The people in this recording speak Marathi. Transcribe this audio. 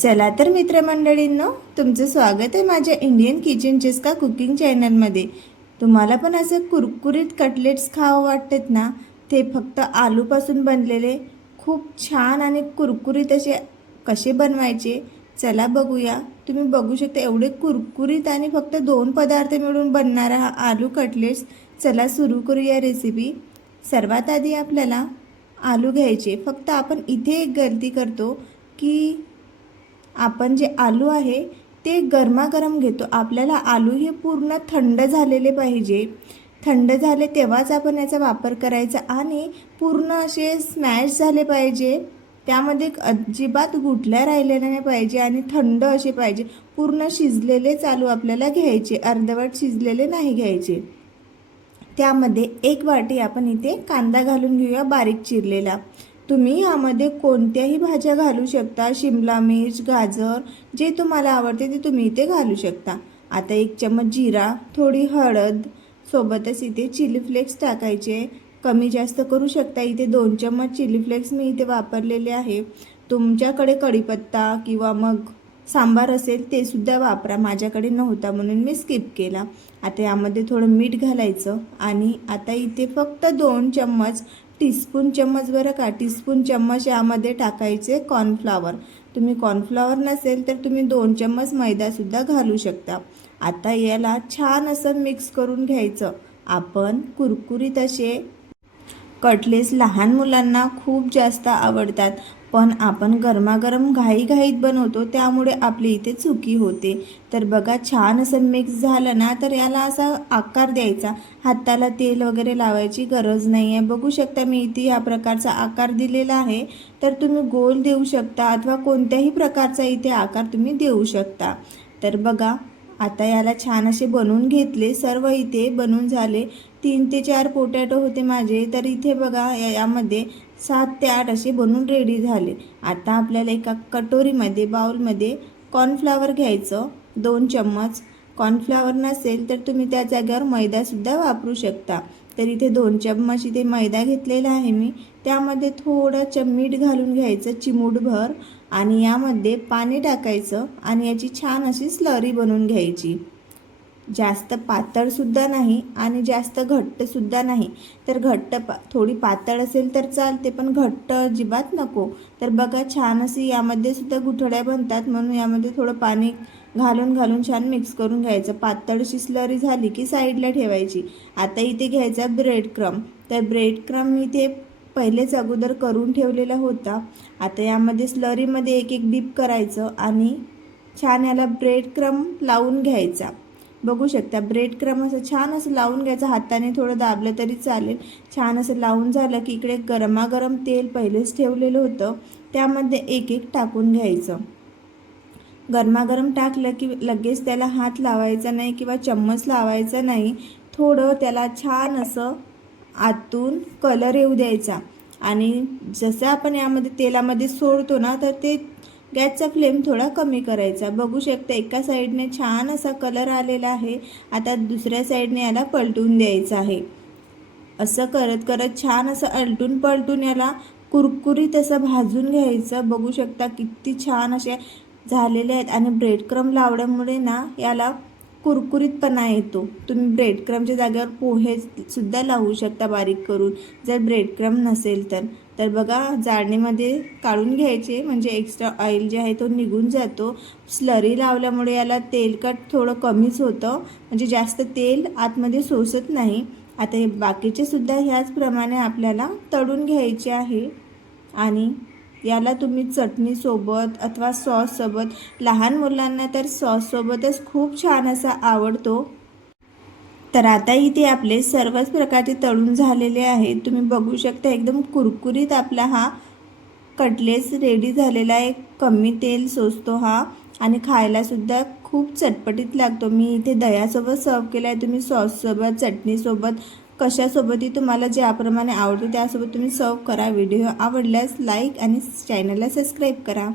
चला तर मित्रमंडळींनो, तुमचं स्वागत आहे माझ्या इंडियन किचन चेस्का कुकिंग चॅनलमध्ये। तुम्हाला पण असे कुरकुरीत कटलेट्स खावं वाटतात ना? ते फक्त आलूपासून बनलेले खूप छान आणि कुरकुरीत असे कसे बनवायचे चला बघूया। तुम्ही बघू शकता एवढे कुरकुरीत आणि फक्त 2 पदार्थ मिळून बनणारा हा आलू कटलेट्स। चला सुरू करूया रेसिपी। सर्वात आधी आपल्याला आलू घ्यायचे। फक्त आपण इथे एक गलती करतो की आपण जे आलू आहे ते गरमागरम घेतो। आपल्याला आलू हे पूर्ण थंड झालेले पाहिजे। थंड झाले तेव्हाच आपण याचा वापर करायचा आणि पूर्ण असे स्मॅश झाले पाहिजे। त्यामध्ये अजिबात गुठल्या राहिलेल्या नाही पाहिजे आणि थंड असे पाहिजे। पूर्ण शिजलेलेच आलू आपल्याला घ्यायचे, अर्धवट शिजलेले नाही घ्यायचे। त्यामध्ये 1 वाटी आपण इथे कांदा घालून घेऊया बारीक चिरलेला। तुम्ही यामध्ये कोणत्याही भाज्या घालू शकता, शिमला मिर्च, गाजर जे तुम्हाला आवडते ते तुम्ही इथे घालू शकता। आता 1 चम्मच जीरा, थोडी हळद, सोबतच इथे चिली फ्लेक्स टाकायचे। कमी जास्त करू शकता। इथे 2 चम्मच चिली फ्लेक्स मी इथे वापरलेले आहे। तुमच्याकडे कढीपत्ता किंवा मग सांबार असेल ते सुद्धा वापरा। माझ्याकडे नव्हता म्हणून मी स्किप केला। आता यामध्ये थोडं मीठ घालायचं आणि आता इथे फक्त 2 चम्मच टीस्पून चम्मच बरं का, टीस्पून चम्मच यामध्ये टाकायचे कॉर्नफ्लॉवर। तुम्ही कॉर्नफ्लॉवर नसेल तर तुम्ही 2 चम्मच मैदासुद्धा घालू शकता। आता याला छान असं मिक्स करून घ्यायचं। आपण कुरकुरीत असे कटलेट्स लहान मुलांना खूप जास्त आवडतात, पण आपण गरमागरम घाईघाईत बनवतो त्यामुळे आपली इथे चुकी होते। तर बघा छान असं मिक्स झालं ना तर याला असा आकार द्यायचा। हाताला तेल वगैरे लावायची गरज नाही आहे। बघू शकता मी इथे या प्रकारचा आकार दिलेला आहे। तर तुम्ही गोल देऊ शकता अथवा कोणत्याही प्रकारचा इथे आकार तुम्ही देऊ शकता। तर बघा आता याला छान असे बनवून घेतले। सर्व इथे बनवून झाले। 3 ते 4 पोटॅटो होते माझे। तर इथे बघा यामध्ये 7 ते 8 असे बनवून रेडी झाले। आता आपल्याला एका कटोरीमध्ये बाउलमध्ये कॉर्नफ्लॉवर घ्यायचं 2 चम्मच। कॉर्नफ्लॉवर नसेल तर तुम्ही त्या जागेवर मैदासुद्धा वापरू शकता। तर इथे 2 चम्मच इथे मैदा घेतलेला आहे मी। त्यामध्ये थोडं मीठ घालून घ्यायचं चिमूटभर आणि यामध्ये पाणी टाकायचं आणि याची छान अशी स्लरी बनवून घ्यायची। जास्त पातळसुद्धा नाही आणि जास्त घट्टसुद्धा नाही। तर थोडी पातळ असेल तर चालते, पण घट्ट अजिबात नको। तर बघा छान अशी यामध्ये सुद्धा गुठळ्या बनतात, म्हणून यामध्ये थोडं पाणी घालून छान मिक्स करून घ्यायचं। पातळशी स्लरी झाली की साईडला ठेवायची। आता इथे घ्यायचा ब्रेड क्रम। तर ब्रेड क्रम मी इथे पहिलेच अगोदर करून ठेवलेला होता। आता यामध्ये स्लरीमध्ये एक डिप करायचं आणि छान याला ब्रेड क्रम लावून घ्यायचा। बघू शकता ब्रेड क्रम असं छान असं लावून घ्यायचं। हाताने थोडं दाबलं तरी चालेल। छान असं लावून झालं की इकडे गरमागरम तेल पहिलेच ठेवलेलं होतं त्यामध्ये एक टाकून घ्यायचं। गरमागरम टाकलं की लगेच त्याला हात लावायचा नाही किंवा चम्मच लावायचा नाही। थोडं त्याला छान असं आतून कलर येऊ द्यायचा आणि जसं आपण यामध्ये तेलामध्ये सोडतो ना तर ते गॅसचा फ्लेम थोडा कमी करायचा। बघू शकता एका साईडने छान असा कलर आलेला आहे। आता दुसऱ्या साईडने याला पलटून द्यायचं आहे। असं करत करत छान असं आलटून पलटून याला कुरकुरीत असं भाजून घ्यायचं। बघू शकता किती छान असे झालेले आहेत आणि ब्रेड क्रम लावल्यामुळे ना याला कुरकुरीतपणा येतो। तुम्ही ब्रेड क्रमच्या जागेवर पोहे सुद्धा लावू शकता बारीक करून जर ब्रेड क्रम नसेल तर। तर बघा जाळणीमध्ये काढून घ्यायचे म्हणजे एक्स्ट्रा ऑइल जे आहे तो निघून जातो। स्लरी लावल्यामुळे याला तेलकट थोडं कमीच होतं, म्हणजे जास्त तेल आतमध्ये सोसत नाही। आता हे बाकीचे सुद्धा ह्याचप्रमाणे आपल्याला तळून घ्यायचे आहे आणि याला तुम्ही चटणीसोबत अथवा सॉससोबत, लहान मुलांना तर सॉससोबतच खूप छान असा आवडतो। तर आता इथे आपले सर्वच प्रकारचे तळून झालेले आहेत। तुम्ही बघू शकता एकदम कुरकुरीत आपला हा कटलेट्स रेडी झालेला आहे। कमी तेल सोसतो हा आणि खायलासुद्धा खूप चटपटीत लागतो। मी इथे दह्यासोबत सर्व केला आहे। तुम्ही सॉससोबत, चटणीसोबत, कशासोबतही तुम्हाला ज्याप्रमाणे आवडतो त्यासोबत तुम्ही सर्व करा। व्हिडिओ आवडल्यास लाईक आणि चॅनलला सबस्क्राईब करा।